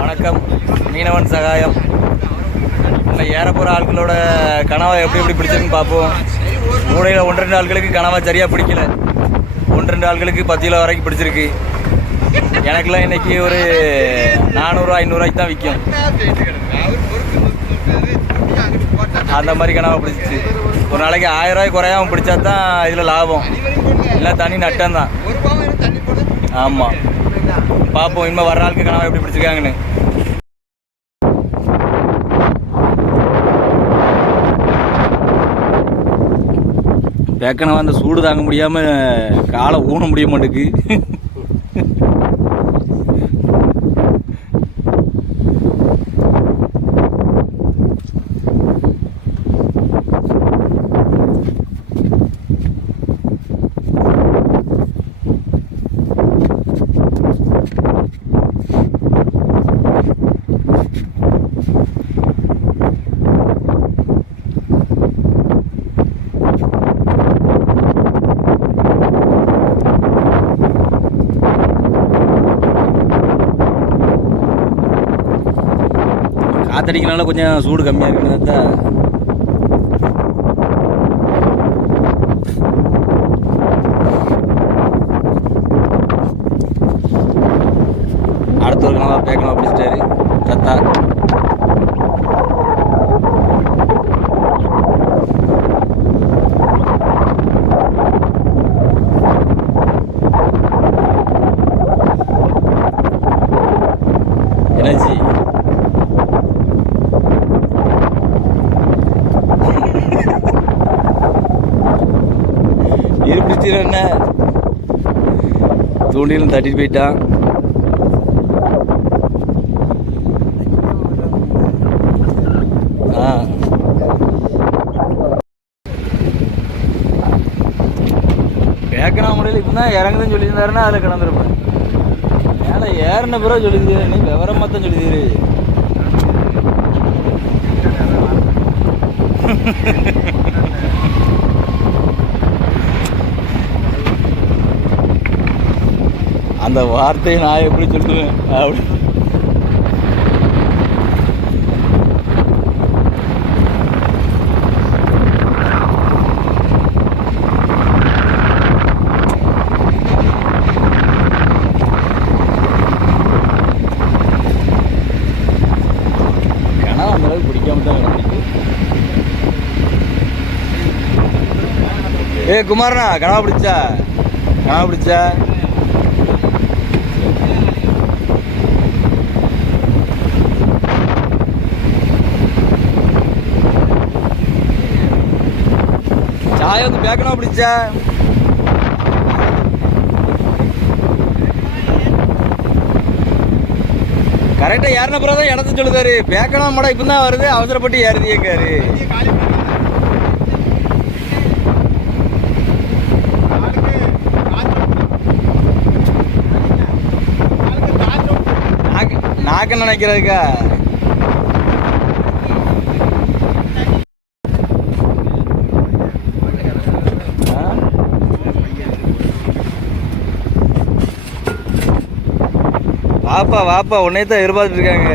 வணக்கம். மீனவன் சகாயம். நம்ம ஏறப்போகிற ஆட்களோட கனவை எப்படி பிடிச்சிருக்குன்னு பார்ப்போம். மூடையில் 1-2 ஆட்களுக்கு கனவை சரியாக பிடிக்கல. 1-2 ஆட்களுக்கு 10 கிலோ வரைக்கும் பிடிச்சிருக்கு. எனக்குலாம் இன்றைக்கி ஒரு 400-500 தான் விற்கும். அந்த மாதிரி கனவை பிடிச்சிச்சு. ஒரு நாளைக்கு 1000 ரூபாய் குறையாமல் பிடிச்சா தான் இதில் லாபம், இல்லை தனி நட்டம் தான். ஆமாம், பார்ப்போம் இனிமேல் வர்ற ஆளுக்கு கனவை எப்படி பிடிச்சிருக்காங்கன்னு. பேக்கனவா அந்த சூடு தாங்க முடியாமல் காலை ஊன முடிய மாட்டேக்கு. காத்தடிக்கிறனால கொஞ்சம் சூடு கம்மியாக இருக்குன்னு தான். அடுத்த ஒரு கனவா பேக்கனவா பிடிச்சிட்டாரு கத்தா. என்னாச்சு? என்ன தூண்டிலும் தட்டிட்டு போயிட்டான். பேக்கனா முறையில் இப்பதான் இறங்குதுன்னு சொல்லியிருந்தாருன்னா அதில் கிடந்துருப்பேன். மேலே ஏறின பிறகு சொல்லிது, நீ விவரமாக தான் சொல்லிது. அந்த வார்த்தையை நான் எப்படி சொல்லுவேன் அப்படி. கனவு அந்த அளவுக்கு பிடிக்காம தான் பிடிக்கும். குமாரண்ணா, கனவா பிடிச்சா? சாய வந்து பேக்கனா பிடிச்சா? கரெக்டா ஏறின பிறகு தான் இடத்த சொல்லுதாரு. பேக்கனா மாடா இப்போ தான் வருது, அவசரப்பட்டு ஏறுதியக்காரு. நாக்க நினைக்கிறதுக்கா? வாப்பா உன்னை தான் எதிர்பார்த்துட்டு இருக்காங்க.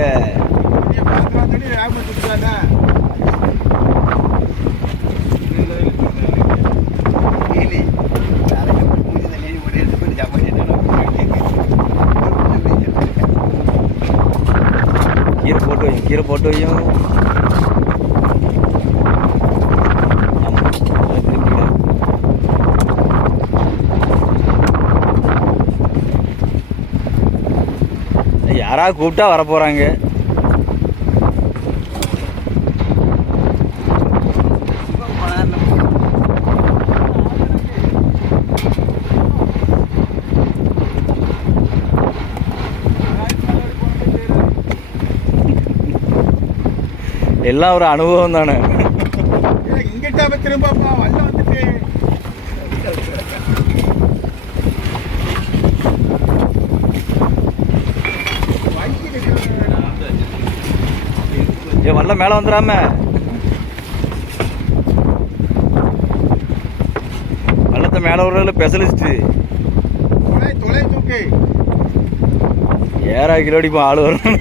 கீரை போட்டு வையும். யாராவது கூப்பிட்டா வர போறாங்க. எல்லாம் ஒரு அனுபவம் தானே. வல்ல மேல வந்துடாம வல்லத்தை மேல விடுறதுல ஸ்பெஷலிஸ்ட். ஏறா கிலோடி இப்போ ஆள் வரும்.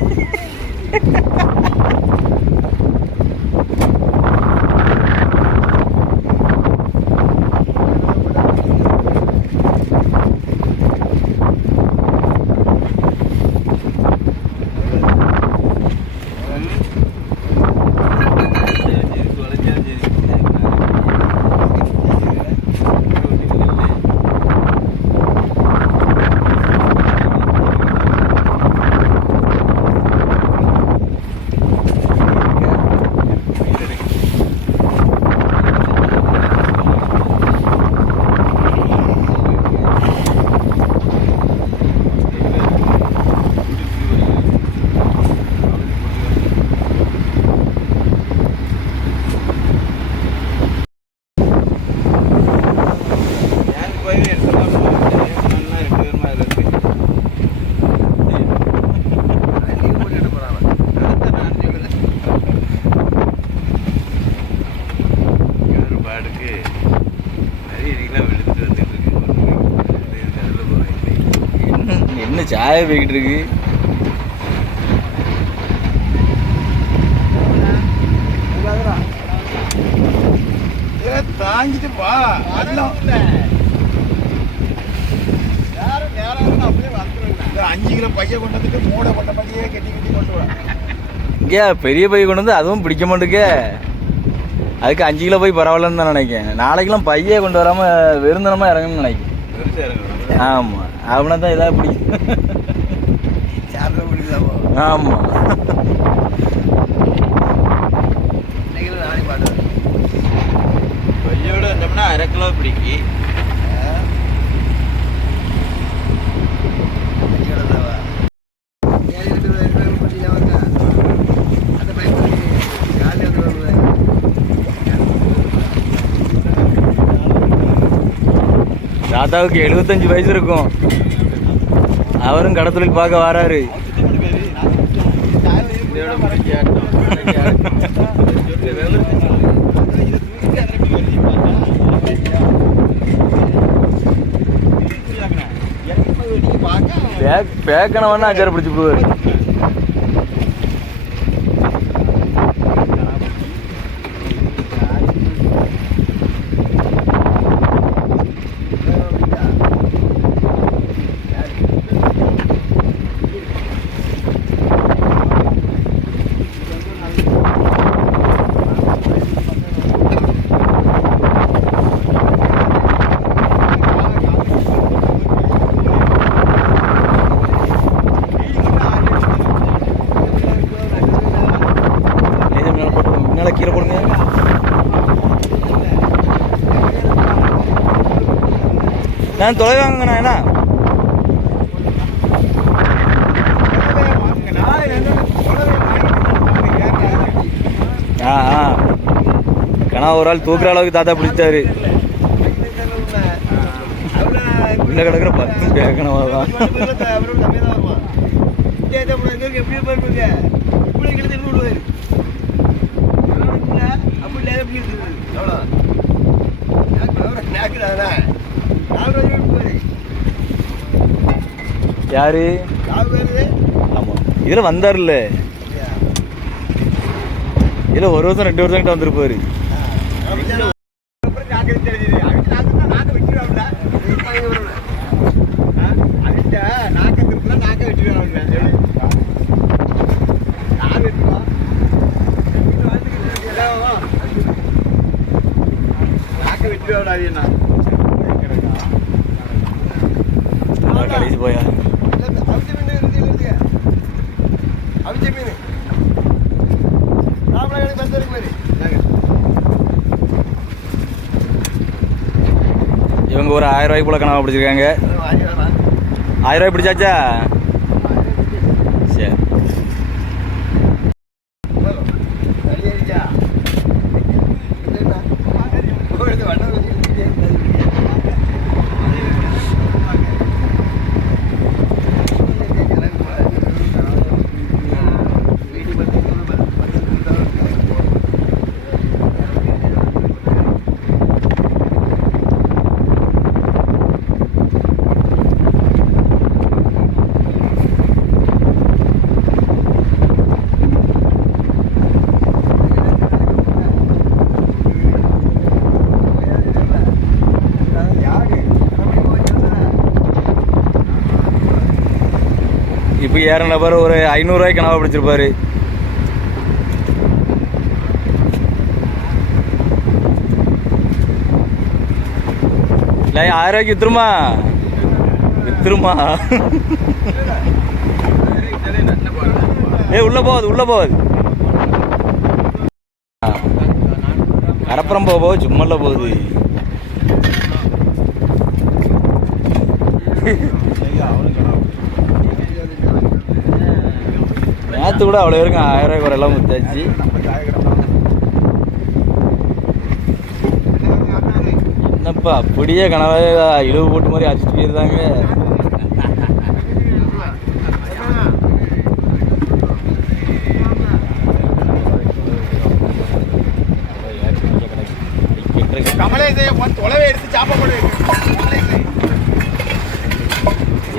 என்ன சாய போய்கிட்டு இருக்கு. தாங்கிட்டு வா. 5 கிலோ பைய கொண்டு வந்துட்டு மூட கொண்ட பையே கட்டி கட்டி கொண்டு வா. இங்கே பெரிய பை கொண்டு வந்து அதுவும் பிடிக்க மாட்டேங்க. அதுக்கு 5 கிலோ பை பரவாயில்லன்னு தான் நினைக்கிறேன். நாளைக்கெல்லாம் பையே கொண்டு வராமல் விருந்தனமாக இறங்கணும்னு நினைக்கிறேன். ஆமாம், அவனை தான் எதாவது பிடிக்கும். ஆமாம், பையோட வந்தோம்னா 1/2 கிலோ பிடிக்கி. தாத்தாவுக்கு 75 வயசு இருக்கும். அவரும் கடத்தொழில் பார்க்க வராரு. பேக்கணவன்னா அஞ்சாறு பிடிச்சி போடுவாரு. கீழே போடுங்க. நான் தொலை வாங்கண்ணா. என்ன கணா ஒரு ஆள் தூக்குற அளவுக்கு தாத்தா பிடிச்சாரு. உள்ள கிடக்குற 10 பேக்கணவா தான். யாரு? ஆமா, இதுல வந்தாருல்ல. இதுல 1 வருஷம் 2 வருஷம் கிட்ட வந்திருப்பாரு. கடைசி போயா இவங்க ஒரு 1000 ரூபாய்க்கு போல கனவா பிடிச்சிருக்காங்க. 1000 ரூபாய் பிடிச்சாச்சா? சரி. ஜீப்பு ஏற நபர் ஒரு 500 ரூபாய்க்கு கனவா பிடிச்சிருப்பாரு. இல்லை 1000 ரூபாய்க்கு வித்துருமா வித்துருமா? உள்ள போகுது கடப்புறம் போகுது சும்மல்ல போகுது. நேற்று கூட அவ்வளோ இருக்கும் 1000 ரூபாய்க்கு வரலாம் முத்தாச்சு. என்னப்பா அப்படியே கனவே இழுவு போட்டு மாதிரி அடிச்சுட்டு போயிருந்தாங்க.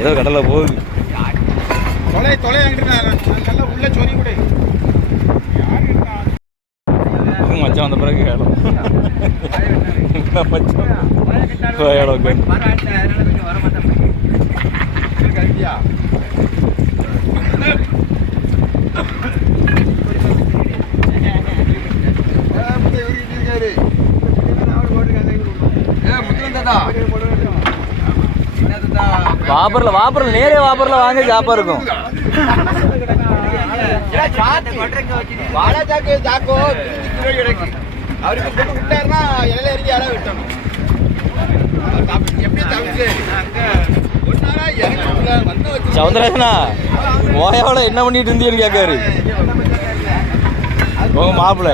ஏதோ கடலை போகுது மச்சான் வந்த பிறகு கேளும் வாப்பரில் நேரே வாப்பரில் வாங்க சாப்பா இருக்கும். சவுந்தரேசனா ஓயாவோட என்ன பண்ணிட்டு இருந்தீங்கன்னு கேட்காரு உங்க மாப்பிள்ள.